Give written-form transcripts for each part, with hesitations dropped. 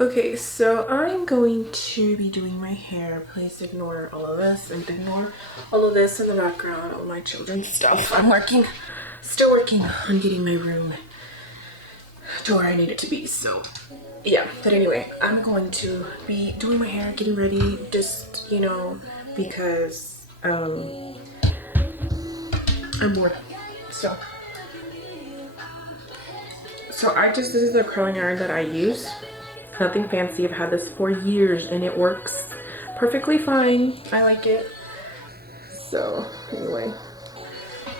Okay, so I'm going to be doing my hair. Please ignore all of this and ignore all of this in the background, all my children's stuff. I'm still working on getting my room to where I need it to be, so yeah. But anyway, I'm going to be doing my hair, getting ready, just, you know, because I'm bored. So this is the curling iron that I use. Nothing fancy. I've had this for years and it works perfectly fine. I like it. So anyway,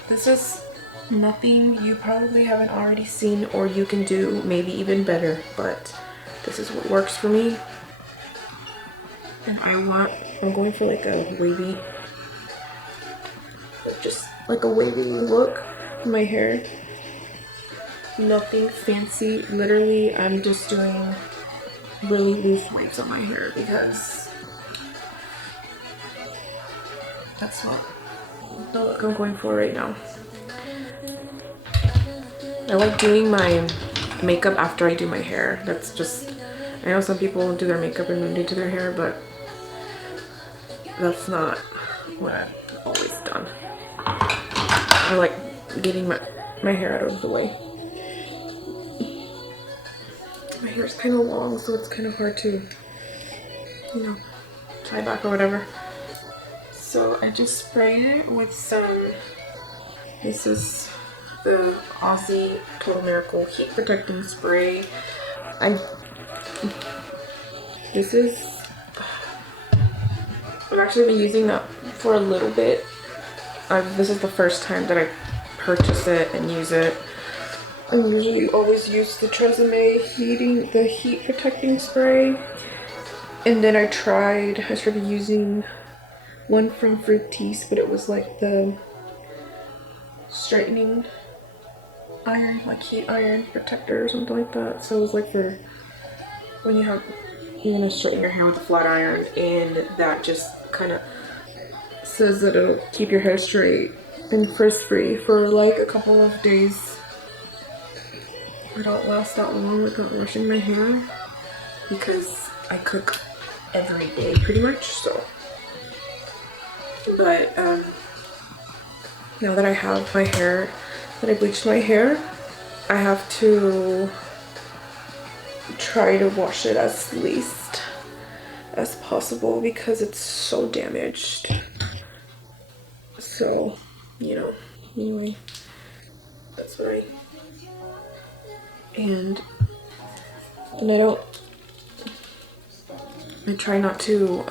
this is nothing you probably haven't already seen, or you can do maybe even better, but this is what works for me. And I'm going for like a wavy, just like a wavy look in my hair. Nothing fancy. Literally, I'm just doing really loose waves on my hair because that's what the look I'm going for right now. I like doing my makeup after I do my hair. That's just, I know some people do their makeup and then they do their hair, but that's not what I've always done. I like getting my hair out of the way. My hair is kind of long, so it's kind of hard to, you know, tie back or whatever. So I just sprayed it with some, this is the Aussie Total Miracle Heat Protecting Spray. I've actually been using that for a little bit. This is the first time that I purchase it and use it. I usually always use the Tresemme heat protecting spray. And then I started using one from Fructis, but it was like the straightening iron, like heat iron protector or something like that. So it was like for when you're gonna straighten your hair with a flat iron, and that just kind of says that it'll keep your hair straight and frizz-free for like a couple of days. I don't last that long without washing my hair because I cook every day pretty much, so. But now that I have my hair, that I bleached my hair, I have to try to wash it as least as possible because it's so damaged. So, you know, anyway, that's what I I try not to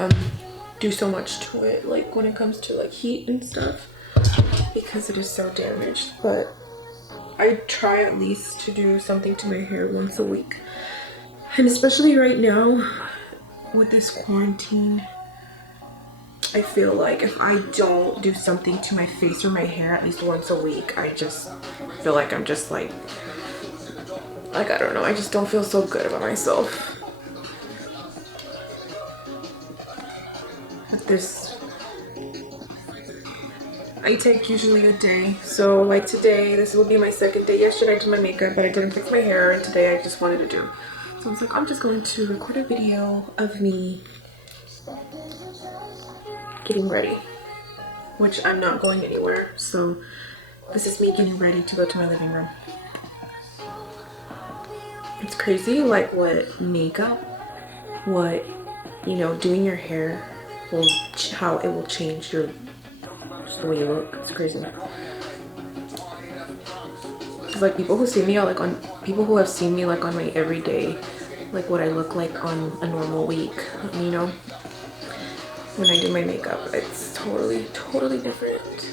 do so much to it, like when it comes to like heat and stuff, because it is so damaged. But I try at least to do something to my hair once a week. And especially right now with this quarantine, I feel like if I don't do something to my face or my hair at least once a week, I just feel like I'm just like I don't know, I just don't feel so good about myself. But this, I take usually a day. So like today, this will be my second day. Yesterday I did my makeup, but I didn't fix my hair, and today I just wanted to do. So I was like, I'm just going to record a video of me getting ready, which I'm not going anywhere. So this is me getting ready to go to my living room. It's crazy, like what makeup, you know, doing your hair how it will change just the way you look. It's crazy. It's like people who have seen me like on my everyday, like what I look like on a normal week, you know, when I do my makeup, it's totally different.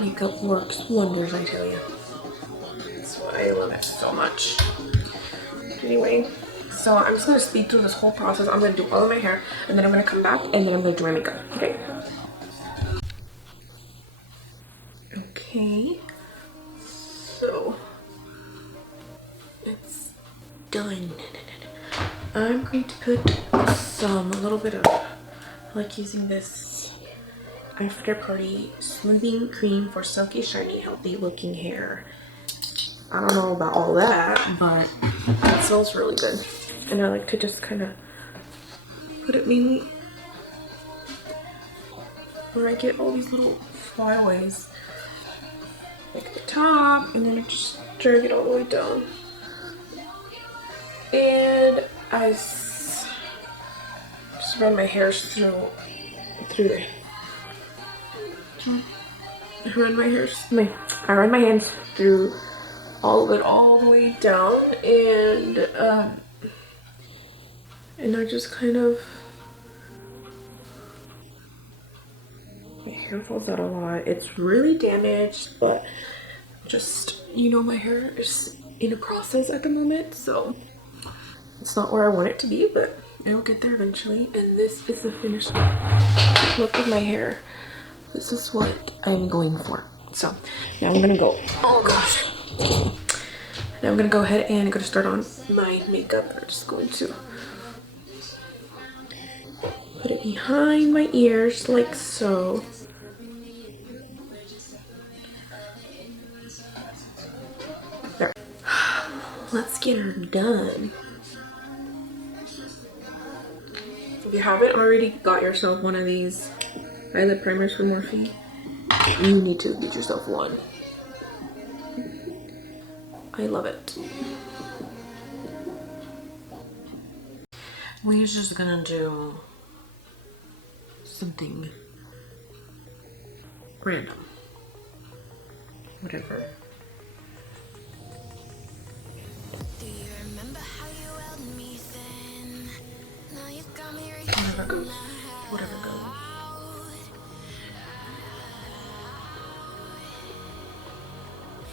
Makeup works wonders, I tell you. That's why I love it so much. Anyway, so I'm just gonna speed through this whole process. I'm gonna do all of my hair, and then I'm gonna come back, and then I'm gonna do my makeup. Okay, so it's done. I'm going to put a little bit of, I like using this After Party Smoothing Cream for silky, shiny, healthy looking hair. I don't know about all that, but it smells really good. And I like to just kind of put it mainly where I get all these little flyaways. Like the top, and then I just drag it all the way down. And I just run my hairs through there. I run my hands through all of it all the way down, and I just kind of, my hair falls out a lot. It's really damaged, but just, you know, my hair is in a process at the moment, so it's not where I want it to be, but it'll get there eventually. And this is the finished look of my hair. This is what I'm going for. So now I'm gonna go, oh gosh. Now I'm gonna go ahead and go to start on my makeup. I'm just going to put it behind my ears like so. There. Let's get her done. If you haven't already got yourself one of these eyelid primers from Morphe, you need to get yourself one. I love it. We're just gonna do something random. Whatever. Do you remember how you held me then? Now you got me right Whatever goes. Whatever goes.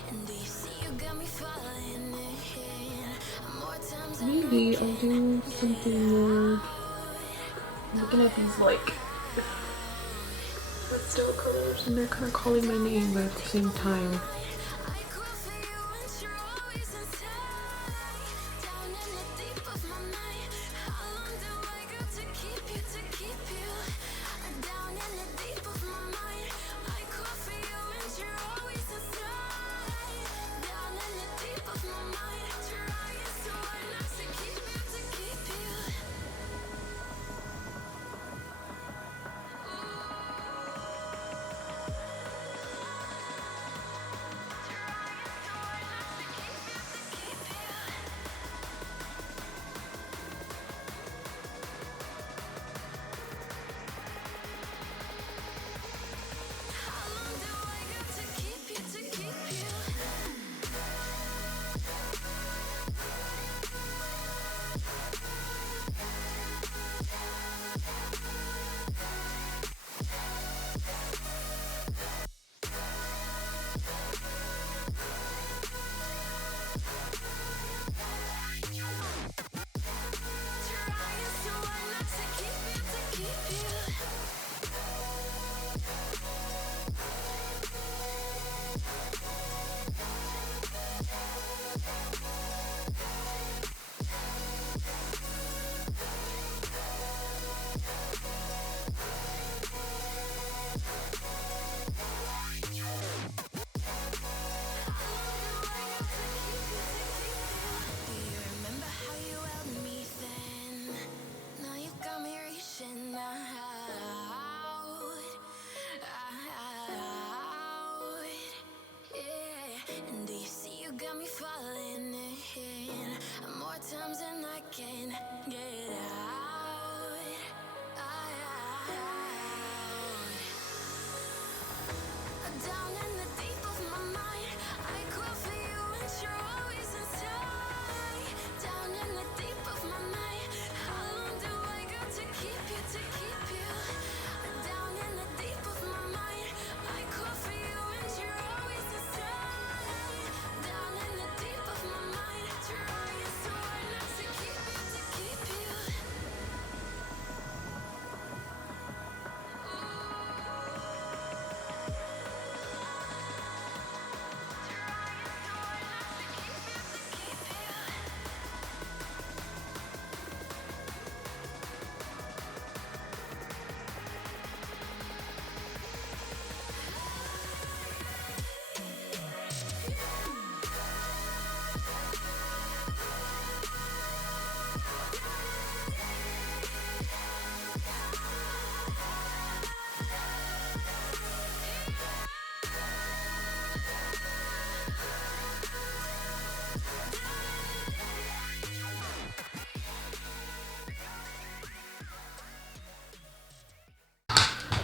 And do you see you got me falling in more times Maybe I'll do something more. I'm looking at these like pastel colors and they're kind of calling my name, but at the same time, I call for you and you're always inside. Down in the deep of my mind. How long do I got to keep you, to keep you? Down in the deep of my mind. I call for you and you're always inside. Down in the deep of my mind. Trying so hard not to keep you, to keep you.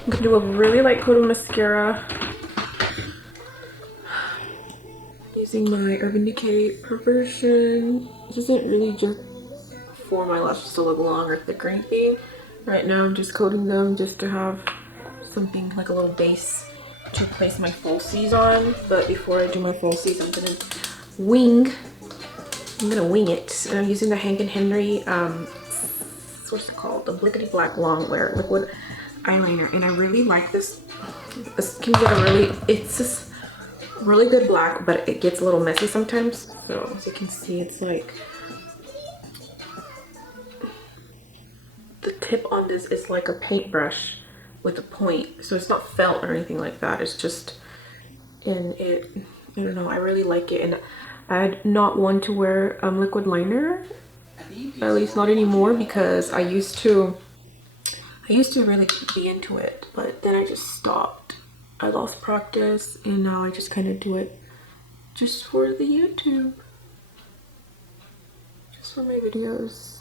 I'm gonna do a really light coat of mascara using my Urban Decay Perversion. This isn't really just for my lashes to look long or thick or anything. Right now I'm just coating them just to have something like a little base to place my falsies on. But before I do my falsies, I'm gonna wing it. And I'm using the Hank and Henry what's it called, the Blickety Black Long Wear liquid eyeliner, and I really like this. This can get it's just really good black, but it gets a little messy sometimes. So as you can see, it's like the tip on this is like a paintbrush with a point, so it's not felt or anything like that. It's just, and I don't know, I really like it. And I'm not one to wear liquid liner, at least not anymore, because I used to really be into it, but then I just stopped. I lost practice, and now I just kind of do it just for the YouTube, just for my videos.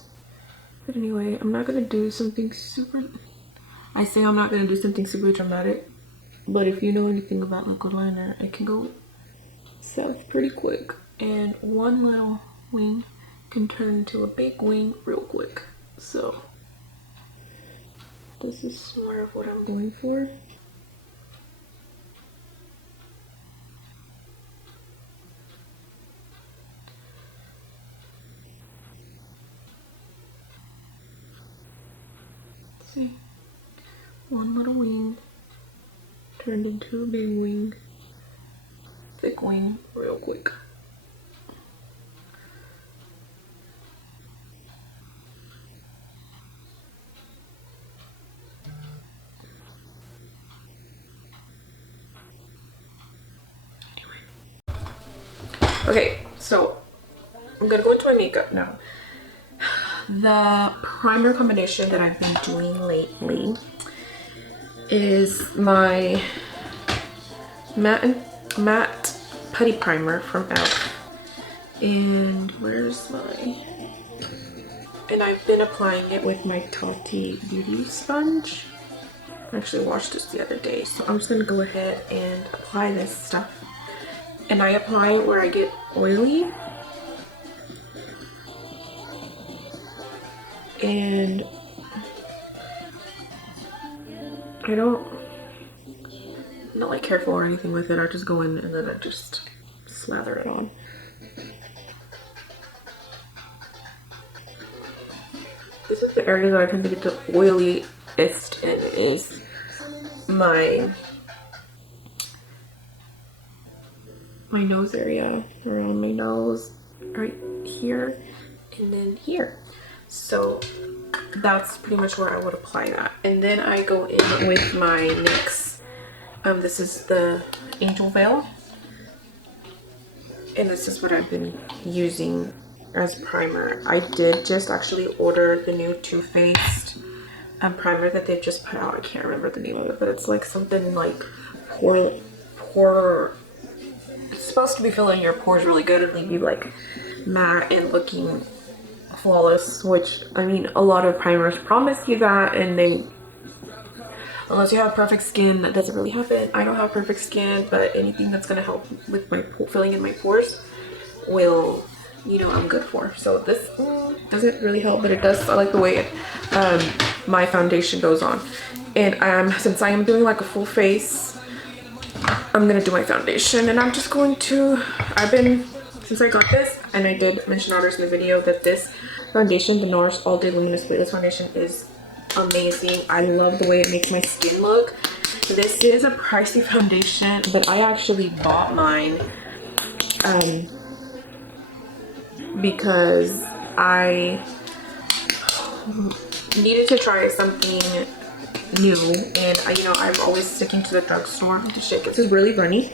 But anyway, I'm not gonna do something super, I say I'm not gonna do something super dramatic, but if you know anything about liquid liner, it can go south pretty quick, and one little wing can turn into a big wing real quick. So this is more of what I'm going for. See, one little wing turned into a big wing, thick wing real quick. Okay, so I'm gonna go into my makeup now. The primer combination that I've been doing lately is my matte putty primer from e.l.f. And and I've been applying it with my Tati beauty sponge. I actually washed this the other day, so I'm just gonna go ahead and apply this stuff. And I apply it where I get oily. And I'm not like careful or anything with it. I just go in and then I just slather it on. This is the area that I tend to get the oiliest in, is my nose area, around my nose, right here, and then here. So that's pretty much where I would apply that. And then I go in with my NYX. This is the Angel Veil. And this is what I've been using as primer. I did just actually order the new Too Faced primer that they've just put out. I can't remember the name of it, but it's like something like it's supposed to be filling your pores really good and leave you like matte and looking flawless, which I mean a lot of primers promise you that, and they, unless you have perfect skin, that doesn't really happen. I don't have perfect skin, but anything that's gonna help with my filling in my pores will, you know, I'm good for. So this doesn't really help, but it does. I like the way my foundation goes on. And since I am doing like a full face, I'm gonna do my foundation, and I'm just going to, since I got this, and I did mention others in the video, that this foundation, the NARS All Day Luminous Weightless Foundation, is amazing. I love the way it makes my skin look. This is a pricey foundation, but I actually bought mine because I needed to try something new, and I'm always sticking to the drugstore. The shit gets really runny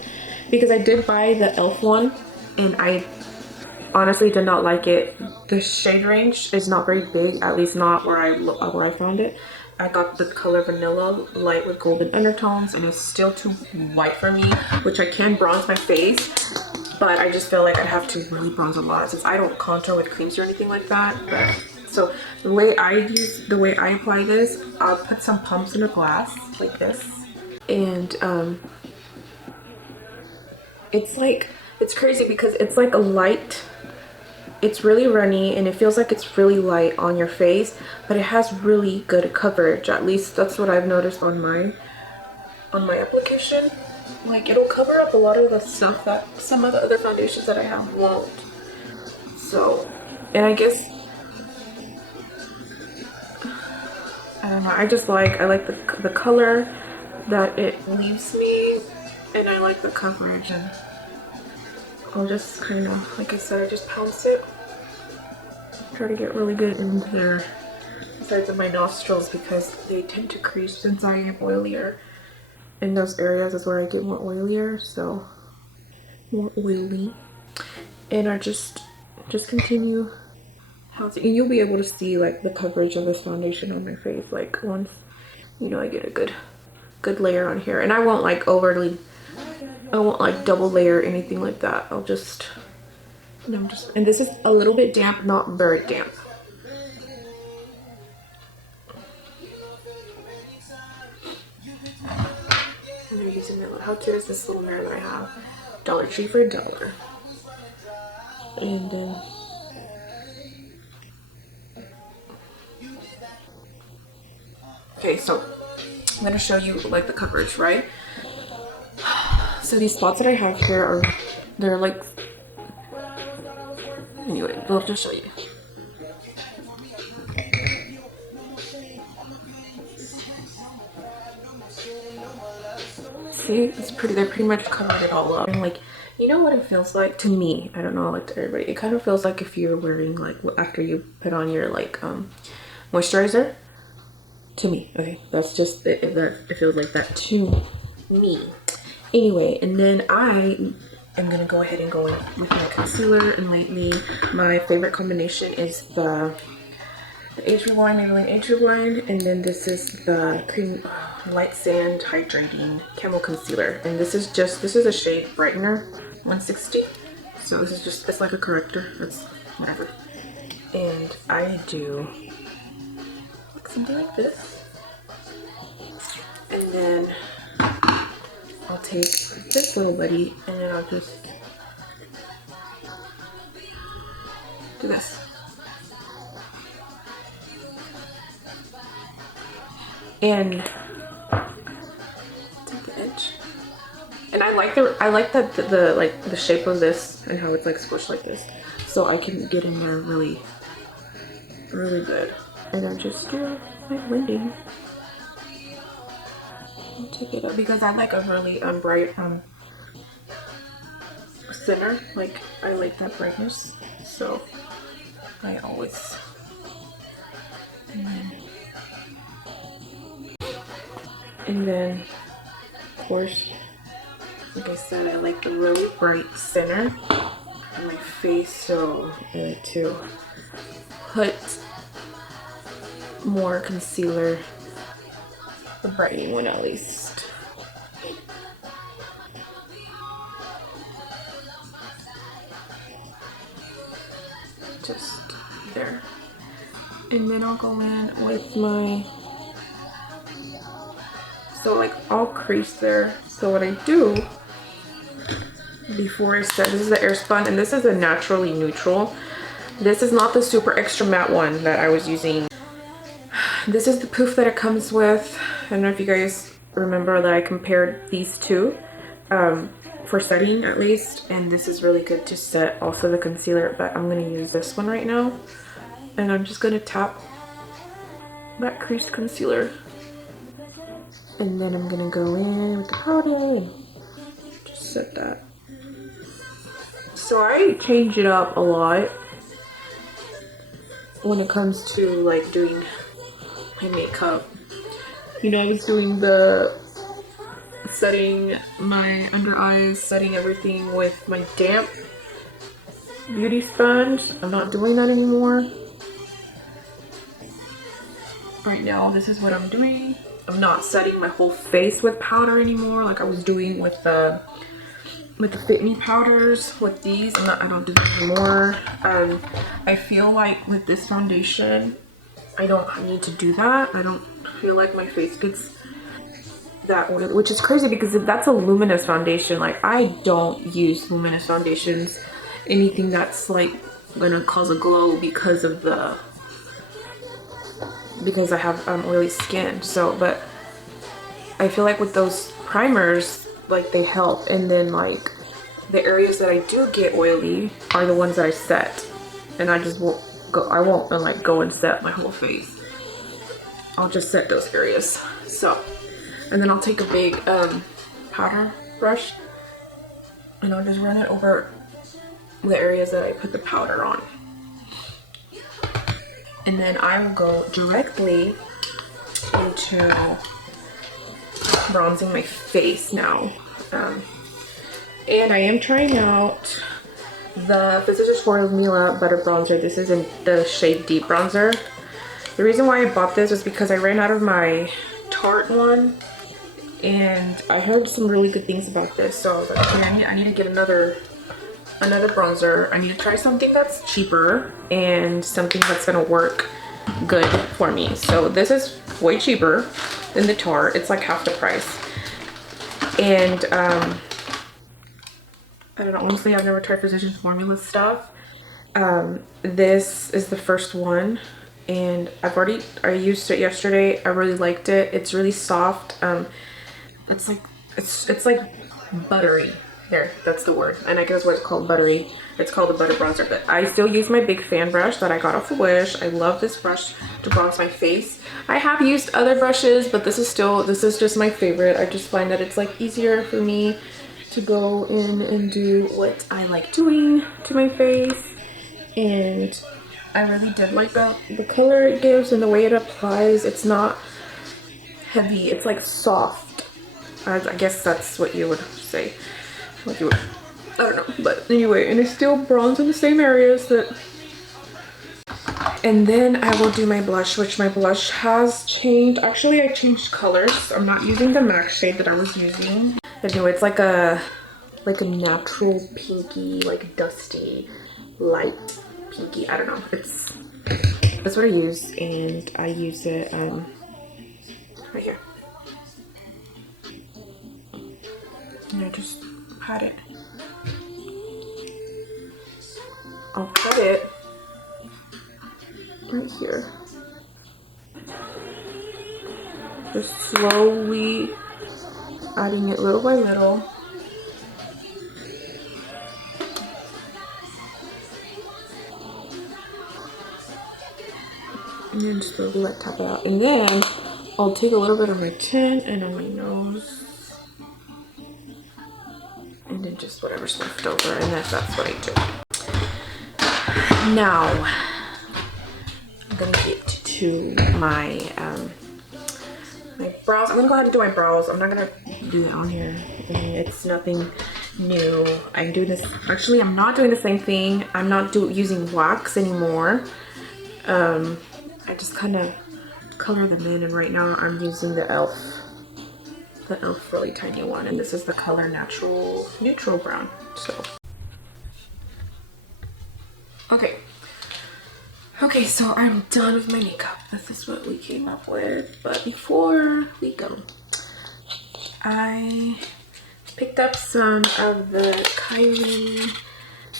because I did buy the e.l.f. one, and I honestly did not like it. The shade range is not very big, at least not where I found it. I got the color Vanilla Light with golden undertones, and it's still too white for me, which I can bronze my face, but I just feel like I'd have to really bronze a lot since I don't contour with creams or anything like that. But So the way I apply this, I'll put some pumps in a glass like this, and it's crazy because it's like a light. It's really runny and it feels like it's really light on your face, but it has really good coverage. At least that's what I've noticed on my application. Like, it'll cover up a lot of the stuff that some of the other foundations that I have won't. So, and I guess, I don't know, I like the color that it leaves me, and I like the coverage, and I'll just kind of, like I said, I just pounce it. Try to get really good in there, besides of my nostrils, because they tend to crease since I am oilier. In those areas is where I get more oilier, so more oily. And I just continue pouncing, and you'll be able to see like the coverage of this foundation on my face. Like once, you know, I get a good layer on here, and I won't like double layer or anything like that. I'll just, you know, and this is a little bit damp, not very damp. I'm gonna use a mirror. How cute is this little mirror that I have? Dollar Tree for $1. And then okay, so I'm gonna show you like the coverage, right? So these spots that I have here they're like, anyway, I'll just show you. See, it's pretty, they're pretty much covered it all up. And like, you know what it feels like to me, I don't know, like to everybody, it kind of feels like if you're wearing like, after you put on your like moisturizer, to me. Okay, that's just it feels like that to me. Anyway, and then I am gonna go ahead and go in with my concealer, and lately my favorite combination is the Age Rewind, Maybelline Age Rewind, and then this is the Cream Light Sand Hydrating Camo Concealer, and this is a shade Brightener 160. So this is just, it's like a corrector, that's whatever. And I do like something like this, and then I'll take this little buddy, and then I'll just do this. And take the edge. And I like that the like the shape of this and how it's like squished like this, so I can get in there really good. And I just do my blending. I'll take it up because I like a really bright center. Like, I like that brightness, so I always. And then, of course, like I said, I like the really bright center on my face, so I like to put more concealer, the brightening one at least. Just there. And then I'll go in with my, so like I'll crease there. So what I do before I start, this is the Airspun, and this is a naturally neutral. This is not the super extra matte one that I was using. This is the poof that it comes with. I don't know if you guys remember that I compared these two for setting at least, and this is really good to set also the concealer, but I'm gonna use this one right now, and I'm just gonna tap that creased concealer. And then I'm gonna go in with the powder. Just set that. So I change it up a lot when it comes to like doing my makeup. You know, I was doing the setting my under eyes, setting everything with my damp beauty sponge. I'm not doing that anymore. Right now, this is what I'm doing. I'm not setting my whole face with powder anymore like I was doing with the with the Fit Me powders. With these, I don't do them anymore. I feel like with this foundation, I don't need to do that. I don't feel like my face gets that oily, which is crazy because if that's a luminous foundation, like I don't use luminous foundations, anything that's like gonna cause a glow because of the because I have oily skin. So, but I feel like with those primers, like they help, and then like the areas that I do get oily are the ones that I set, and I just won't go. I won't like go and set my whole face. I'll just set those areas. So, and then I'll take a big powder brush, and I'll just run it over the areas that I put the powder on. And then I will go directly into bronzing my face now. And I am trying out the This is for Mila Butter Bronzer. This is in the shade Deep Bronzer. The reason why I bought this was because I ran out of my Tarte one, and I heard some really good things about this. So I was like, okay, I need to get another bronzer. I need to try something that's cheaper and something that's gonna work good for me. So this is way cheaper than the Tarte. It's like half the price. And I don't know, honestly, I've never tried Physicians Formula stuff. This is the first one, and I used it yesterday. I really liked it. It's really soft. It's like buttery. There, that's the word. And I guess what it's called, buttery. It's called the butter bronzer. But I still use my big fan brush that I got off of Wish. I love this brush to bronze my face. I have used other brushes, but this is just my favorite. I just find that it's like easier for me to go in and do what I like doing to my face. And I really did like the color it gives and the way it applies. It's not heavy, it's like soft. I guess that's what you would say. I don't know, but anyway, and it's still bronze in the same areas that. And then I will do my blush, which my blush has changed. Actually, I changed colors. I'm not using the MAC shade that I was using. Anyway, it's like a natural pinky, like dusty, light pinky. I don't know. That's what I use, and I use it right here. And I just pat it. I'll pat it right here. Just slowly adding it little by little. And then just slowly let tap it out. And then I'll take a little bit of my tint and on my nose. And then just whatever's left over, and that's what I do. Now, I'm gonna get to my my brows. I'm gonna go ahead and do my brows. I'm not gonna do it on here. It's nothing new. I'm doing this. Actually, I'm not doing the same thing. I'm not using wax anymore. I just kind of color them in, and right now I'm using the e.l.f. really tiny one, and this is the color neutral brown. So okay, so I'm done with my makeup. This is what we came up with. But before we go, I picked up some of the Kylie,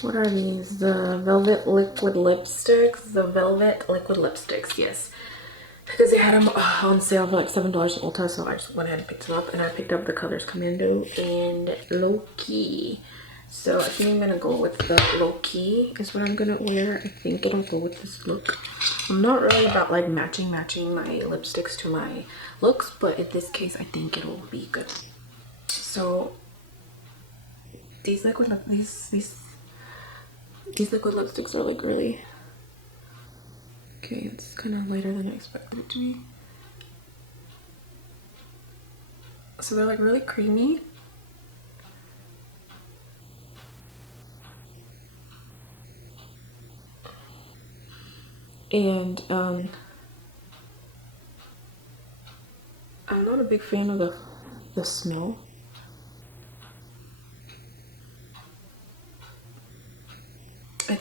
what are these? The Velvet Liquid Lipsticks. The Velvet Liquid Lipsticks, yes. Because they had them on sale for like $7 at Ulta, so I just went ahead and picked them up. And I picked up the colors Commando and Low Key. So I think I'm gonna go with the Low Key is what I'm gonna wear. I think it'll go with this look. I'm not really about like matching my lipsticks to my looks, but in this case, I think it'll be good. So these liquid lipsticks are like really. Okay, it's kind of lighter than I expected it to be. So they're like really creamy. And I'm not a big fan of the smell.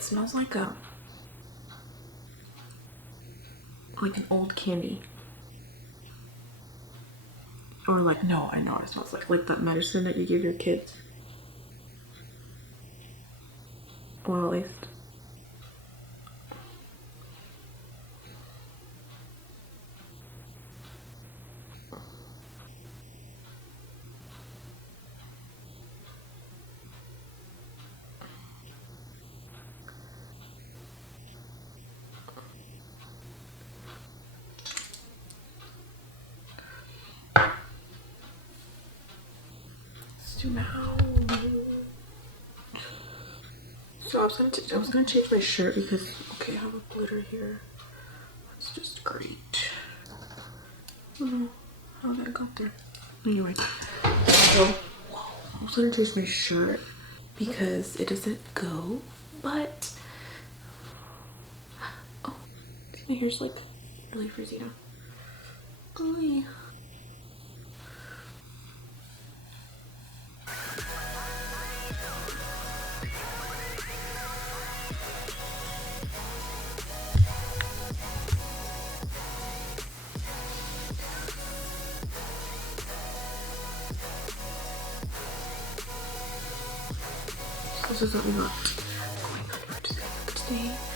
It smells like a an old candy. Or like, no, I know what it smells like the medicine that you give your kids. Well, at least. Now. So I was gonna change my shirt because okay, I have a glitter here. It's just great. I don't know how that got there. Anyway, so I was gonna change my shirt because it doesn't go, but oh, my hair's like really frizzy now. Oh yeah. This is what we got going on today.